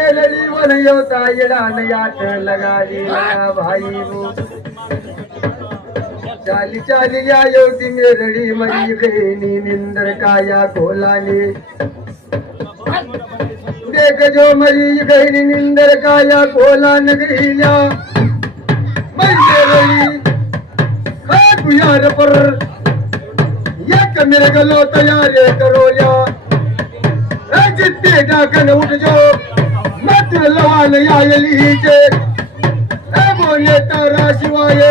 melody one येवता येडान यात लगाडी लगा भाई वो चाली चाली या येवती मेलडी मरी गईनी निंदर काया कोलाने देख जो मरी गईनी निंदर काया कोलान गईल्या मेलडी तू यार पर एक मेरे गलो तैयार करोल्या जितने डाकन उठ जो मत लवान आयली जे बोले तारा शिवाय